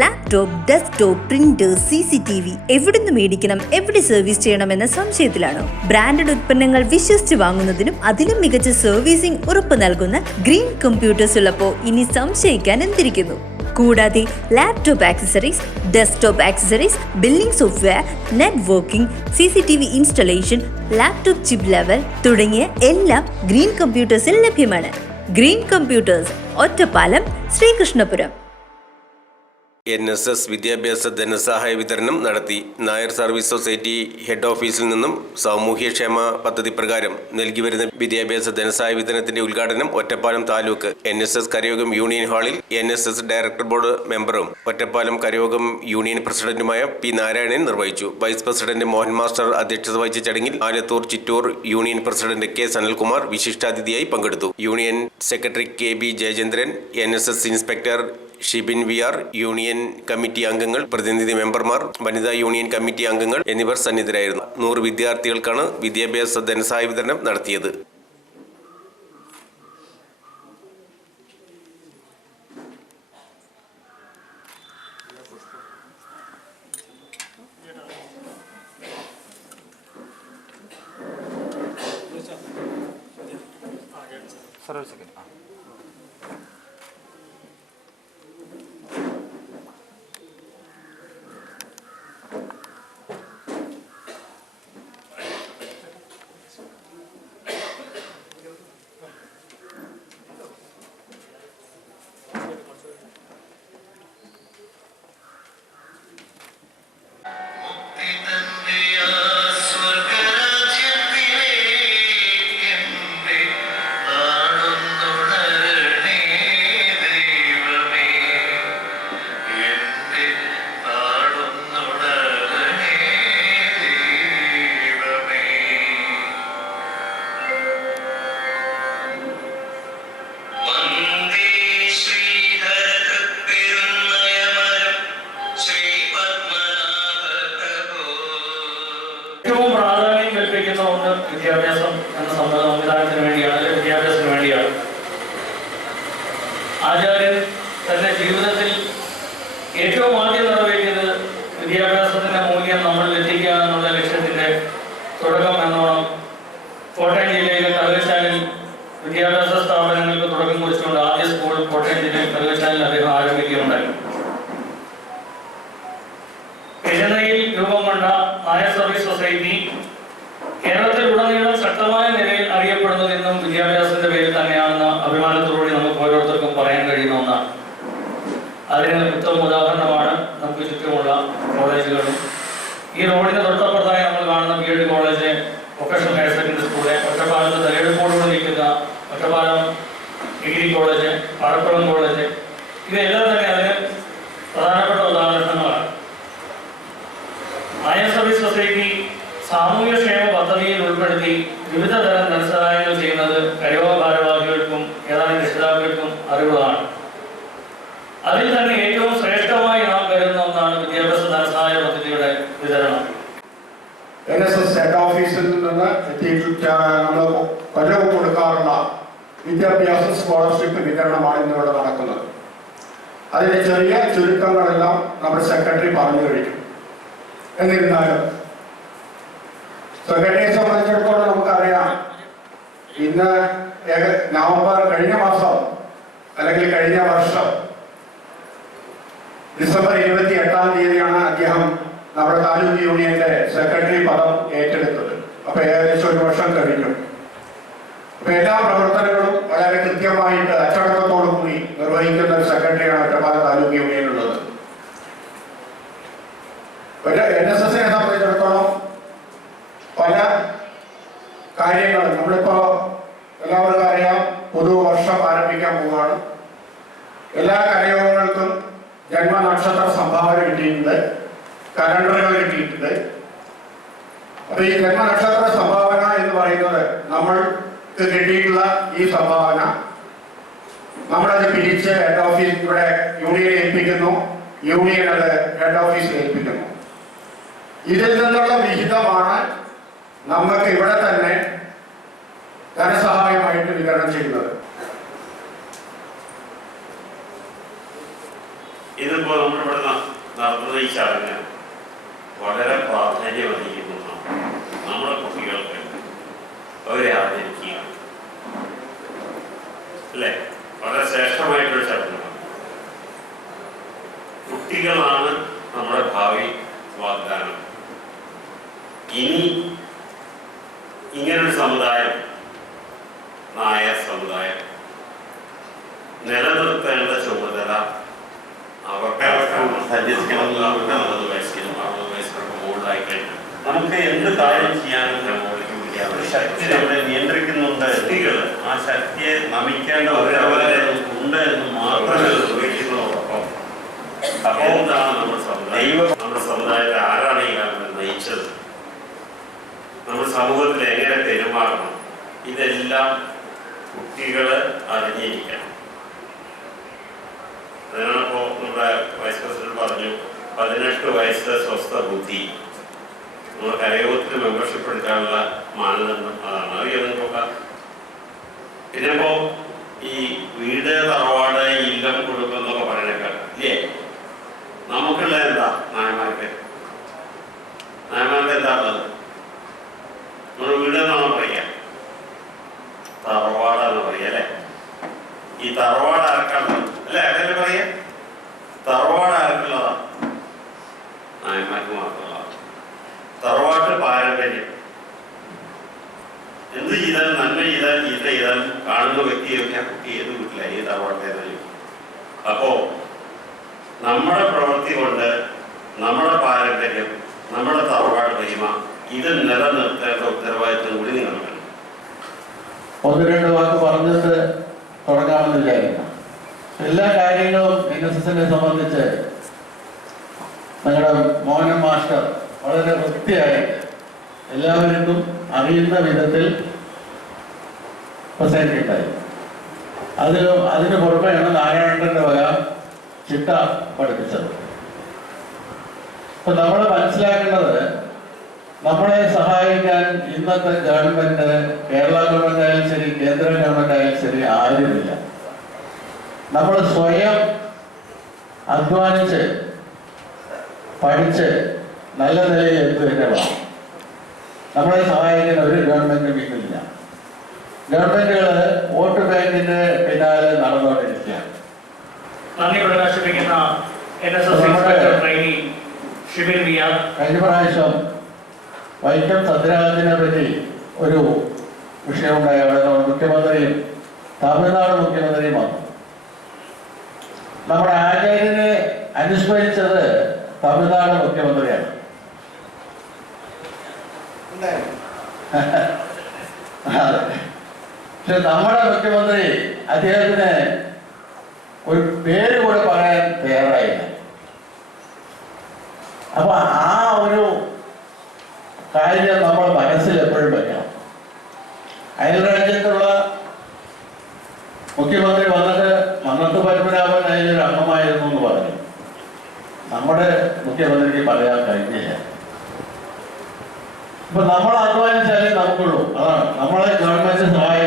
Laptop, desktop, printer, CCTV എവിടുന്ന് മേടിക്കണം, എവിടെ സർവീസ് ചെയ്യണമെന്ന സംശയത്തിലാണോ? ബ്രാൻഡഡ് ഉൽപ്പന്നങ്ങൾ വിശ്വസിച്ച് വാങ്ങുന്നതിനും അതിലും മികച്ച സർവീസിംഗ് ഉറപ്പ് നൽകുന്ന ഗ്രീൻ കമ്പ്യൂട്ടേഴ്സ് ഉള്ളപ്പോൾ ഇനി സംശയിക്കാൻ എന്തിരിക്കുന്നു? കൂടാതെ laptop accessories, desktop accessories, billing software, networking, CCTV installation, laptop chip level തുടങ്ങിയ എല്ലാം ഗ്രീൻ കമ്പ്യൂട്ടേഴ്സിൽ ലഭ്യമാണ്. Green computers, Ottapalam, Sreekrishnapuram. NSS വിദ്യാഭ്യാസ ധനസഹായ വിതരണം നടത്തി. നായർ സർവീസ് സൊസൈറ്റി ഹെഡ് ഓഫീസിൽ നിന്നും സാമൂഹ്യക്ഷേമ പദ്ധതി പ്രകാരം നൽകി വരുന്ന വിദ്യാഭ്യാസ ധനസഹായ വിതരണത്തിന്റെ ഉദ്ഘാടനം ഒറ്റപ്പാലം താലൂക്ക് NSS കരയോഗം യൂണിയൻ ഹാളിൽ NSS ഡയറക്ടർ ബോർഡ് മെമ്പറും ഒറ്റപ്പാലം കരയോഗം യൂണിയൻ പ്രസിഡന്റുമായ P. നാരായണൻ നിർവഹിച്ചു. വൈസ് പ്രസിഡന്റ് മോഹൻ മാസ്റ്റർ അധ്യക്ഷത വഹിച്ച ചടങ്ങിൽ Alathur Chittur union president K. Sanalkumar വിശിഷ്ടാതിഥിയായി പങ്കെടുത്തു. Union secretary KB. Jayachandran, NSS inspector Shibin VR, union committee അംഗങ്ങൾ, പ്രതിനിധി മെമ്പർമാർ, വനിതാ യൂണിയൻ കമ്മിറ്റി അംഗങ്ങൾ എന്നിവർ സന്നിധരായിരുന്നു. 100 വിദ്യാർത്ഥികൾക്കാണ് വിദ്യാഭ്യാസ ധനസഹായ വിതരണം നടത്തിയത്. വിദ്യാഭ്യാസം എന്ന സംവിധാനത്തിന് വേണ്ടിയാണ്, വിദ്യാഭ്യാസത്തിന് വേണ്ടിയാണ്. ആചാര്യൻ തന്റെ ജീവിതത്തിൽ ഏറ്റവും ആദ്യം നിറവേറ്റിയത് വിദ്യാഭ്യാസത്തിന്റെ മൂല്യം നമ്മളിൽ എത്തിക്കുക എന്നുള്ള ലക്ഷ്യത്തിന്റെ തുടക്കം എന്നോണം കോട്ടയം ജില്ലയിലെ കറുകച്ചാലിൽ വിദ്യാഭ്യാസ സ്ഥാപനങ്ങൾക്ക് തുടക്കം കുറിച്ചുകൊണ്ട് ആദ്യ സ്കൂൾ കോട്ടയം ജില്ലയിൽ കറുകച്ചാലിൽ അദ്ദേഹം ആരംഭിക്കുകയുണ്ടായി. എഴുന്നയിൽ രൂപം കൊണ്ട നായർ സർവീസ് സൊസൈറ്റി കേരളത്തിലുടനീളം ശക്തമായ നിലയിൽ അറിയപ്പെടുന്നത് ഇന്നും വിദ്യാഭ്യാസത്തിന്റെ പേരിൽ തന്നെയാണെന്ന അഭിമാനത്തോടുകൂടി നമുക്ക് ഓരോരുത്തർക്കും പറയാൻ കഴിയുന്ന ഒന്നാണ്. അതിന് ഉത്തമ ഉദാഹരണമാണ് നമുക്ക് ചുറ്റുമുള്ള കോളേജുകളും. ഈ റോഡിന് തൊട്ടപ്പുറത്തായി നമ്മൾ കാണുന്ന BEd college, vocational higher secondary school, ഒറ്റപ്പാലത്ത് തലയെടുപ്പോടുകൂടി നിൽക്കുന്ന Ottapalam degree college, Parakkulam college, ഇവയെല്ലാം തന്നെ അതിന് പ്രധാനപ്പെട്ട ഉദാഹരണങ്ങളാണ്. നായർ സർവീസ് സൊസൈറ്റി സാമൂഹ്യക്ഷേമ പദ്ധതിയിൽ ഉൾപ്പെടുത്തി വിവിധ തരം ധനസഹായങ്ങൾ ചെയ്യുന്നത് കരയോഗ ഭാരവാഹികൾക്കും ഏതാനും രക്ഷിതാക്കൾക്കും അറിവുള്ളതാണ്. അതിൽ തന്നെ ഏറ്റവും ശ്രേഷ്ഠമായി നാം കരുതുന്ന ഒന്നാണ് വിദ്യാഭ്യാസ ധനസഹായ പദ്ധതിയുടെ വിതരണം. NSS ഹെഡ് ഓഫീസിൽ നിന്ന് നമ്മൾ കൊല്ലവും കൊടുക്കാറുള്ള വിദ്യാഭ്യാസ സ്കോളർഷിപ്പ് വിതരണമാണ് ഇന്നിവിടെ നടക്കുന്നത്. അതിന്റെ ചെറിയ ചുരുക്കങ്ങളെല്ലാം നമ്മുടെ സെക്രട്ടറി പറഞ്ഞു കഴിഞ്ഞു. എന്നിരുന്നാലും സെക്രട്ടറിയെ സംബന്ധിച്ചിടത്തോളം നമുക്കറിയാം, ഇന്ന് നവംബർ കഴിഞ്ഞ മാസം അല്ലെങ്കിൽ കഴിഞ്ഞ വർഷം ഡിസംബർ 28-ാം തീയതിയാണ് അദ്ദേഹം നമ്മുടെ താലൂക്ക് യൂണിയന്റെ സെക്രട്ടറി പദം ഏറ്റെടുത്തത്. അപ്പൊ ഏകദേശം 1 വർഷം കഴിഞ്ഞു. അപ്പൊ എല്ലാ പ്രവർത്തനങ്ങളും വളരെ കൃത്യമായിട്ട് അച്ചടക്കത്തോടു കൂടി നിർവഹിക്കുന്ന ഒരു സെക്രട്ടറിയാണ് ഒറ്റപ്പാലം താലൂക്ക് യൂണിയനുള്ളത്. NSSനെ സംബന്ധിച്ചിടത്തോളം പല കാര്യങ്ങളും നമ്മളിപ്പോ എല്ലാവർക്കും അറിയാം, പുതുവർഷം ആരംഭിക്കാൻ പോവുകയാണ്. എല്ലാ കരയോഗങ്ങൾക്കും ജന്മനക്ഷത്ര സംഭാവന കിട്ടിയിട്ടുണ്ട്, കലണ്ടറുകൾ കിട്ടിയിട്ടുണ്ട്. അപ്പൊ ഈ ജന്മനക്ഷത്ര സംഭാവന എന്ന് പറയുന്നത് നമ്മൾക്ക് കിട്ടിയിട്ടുള്ള ഈ സംഭാവന നമ്മളത് പിരിച്ച് ഹെഡ് ഓഫീസ് ഇവിടെ യൂണിയനെ ഏൽപ്പിക്കുന്നു, യൂണിയൻ അത് ഹെഡ് ഓഫീസിൽ ഏൽപ്പിക്കുന്നു. ഇതിൽ നിന്നുള്ള വിഹിതമാണ് നമുക്ക് ഇവിടെ തന്നെ ധനസഹായമായിട്ട് വിതരണം ചെയ്യുന്നത്. ഇതിപ്പോൾ നമ്മളിവിടെ നടത്തുന്ന ഈ ചടങ്ങ് വളരെ പ്രാധാന്യം അറിയിക്കുന്നതാണ്. നമ്മുടെ കുട്ടികൾക്ക് അവരെ ആദരിക്കുക അല്ലേ, വളരെ ശ്രേഷ്ഠമായിട്ടൊരു ചടങ്ങാണ്. കുട്ടികളാണ് നമ്മുടെ ഭാവി വാഗ്ദാനം. ഇനി ഇങ്ങനൊരു സമുദായം, നായർ സമുദായം നിലനിർത്തേണ്ട ചുമതല നമുക്ക് എന്ത് കാര്യം ചെയ്യാനും ഒരു ശക്തി നമ്മളെ നിയന്ത്രിക്കുന്നുണ്ട്. കുട്ടികൾ ആ ശക്തിയെ നമിക്കേണ്ട ഉണ്ട് എന്ന് മാത്രമേ നിർവഹിക്കുന്നതോടൊപ്പം അപ്പോൾ എന്താണ് നമ്മുടെ സമുദായത്തെ ആരാണ് ഈ കാലത്ത് നയിച്ചത്, നമ്മുടെ സമൂഹത്തിൽ എങ്ങനെ പെരുമാറണം, ഇതെല്ലാം കുട്ടികൾ അറിഞ്ഞിരിക്കണം. അതിനാണിപ്പോൾ നമ്മുടെ വൈസ് പ്രസിഡന്റ് പറഞ്ഞു 18 വയസ്സ് സ്വസ്ഥ ബുദ്ധി. നമ്മൾ കരയോഗത്തിന് മെമ്പർഷിപ്പ് എടുക്കാനുള്ള മാനദണ്ഡം അതാണ്. അറിയാം നോക്കാം. പിന്നെ ഇപ്പോ ഈ വീട്, തറവാട്, ഇല്ലം കൊടുക്കുന്നൊക്കെ പറയണേക്കാൾ ഇല്ലേ, നമുക്കുള്ള എന്താ നായന്മാർക്ക് എന്താ ഉള്ളത്? നമ്മൾ വീട് എന്നാണോ പറയാ, തറവാടാണ് പറയാ അല്ലെ. ഈ തറവാട് ആർക്കാണ് അല്ലെ, അങ്ങനെ പറയാ. തറവാട് ആർക്കുള്ളതാ? നായന്മാർക്ക് മാത്രമുള്ളതാണ്. തറവാട്ട് പാരമ്പര്യം. എന്ത് ചെയ്താലും, നന്മ ചെയ്താലും ചീത്ത ചെയ്താലും കാണുന്ന വ്യക്തിയൊക്കെ ആ കുട്ടി ഏത് വീട്ടിലായി, ഏത് തറവാട്ടേതായാലും. അപ്പോ നമ്മുടെ പ്രവൃത്തി കൊണ്ട് നമ്മുടെ പാരമ്പര്യം, നമ്മുടെ തറവാട് മഹിമ ഇത് നിലനിർത്തേണ്ട ഉത്തരവാദിത്വം കൂടി നിങ്ങൾക്ക്. ഒന്ന് രണ്ട് വാക്ക് പറഞ്ഞിട്ട് തുടങ്ങാമെന്ന് വിചാരിക്കണം. എല്ലാ കാര്യങ്ങളും NSSനെ സംബന്ധിച്ച് നിങ്ങളുടെ മോഹനൻ മാസ്റ്റർ വളരെ വൃത്തിയായിട്ട് എല്ലാവർക്കും അറിയുന്ന വിധത്തിൽ പ്രസംഗിക്കുണ്ടായി. അതിന് പുറമെയാണ് നാരായണന്റെ വക ചിട്ട പഠിപ്പിച്ചത്. അപ്പൊ നമ്മൾ മനസ്സിലാക്കേണ്ടത്, നമ്മളെ സഹായിക്കാൻ ഇന്നത്തെ ഗവൺമെന്റ്, കേരള ഗവൺമെന്റ് ആയാലും ശരി, കേന്ദ്ര ഗവൺമെന്റ് ആയാലും ശരി, ആരുമില്ല. നമ്മൾ സ്വയം അധ്വാനിച്ച് പഠിച്ച് നല്ല നിലയിൽ എത്തുകയാണ്. നമ്മളെ സഹായിക്കാൻ ഒരു ഗവൺമെന്റ് പിന്നില്ല. ഗവൺമെന്റുകൾ വോട്ട് ബാങ്കിന്റെ പിന്നാലെ നടന്നുകൊണ്ടിരിക്കുകയാണ്. നന്ദി പ്രകാശിപ്പിക്കുന്ന NSS ഇൻസ്പെക്ടർ ട്രെയിനി ഷിബിൻ മിയാർ. കഴിഞ്ഞ പ്രാവശ്യം വൈക്കം സത്യരാജനെ പറ്റി ഒരു വിഷയമുണ്ടായി. അവിടെ മുഖ്യമന്ത്രിയും തമിഴ്നാട് മുഖ്യമന്ത്രിയും വന്നു. നമ്മുടെ ആചാര്യനെ അനുസ്മരിച്ചത് തമിഴ്നാട് മുഖ്യമന്ത്രിയാണ്. പക്ഷെ നമ്മുടെ മുഖ്യമന്ത്രി അദ്ദേഹത്തിന് ഒരു പേര് കൂടെ പറയാൻ തയ്യാറായില്ല. അപ്പൊ ആ ഒരു കാര്യം നമ്മൾ മനസ്സിൽ എപ്പോഴും വെക്കണം. അയൽ രാജ്യത്തുള്ള മുഖ്യമന്ത്രി വന്നിട്ട് മന്നത്ത് പത്മനാഭൻ അതിലൊരു അംഗമായിരുന്നു എന്ന് പറഞ്ഞു. നമ്മുടെ മുഖ്യമന്ത്രിക്ക് പറയാൻ കഴിഞ്ഞില്ല. ഇപ്പൊ നമ്മൾ അധ്വാനിച്ചാലേ നമുക്കുള്ളൂ. അതാണ് നമ്മളെ ഗവൺമെന്റ് സഹായം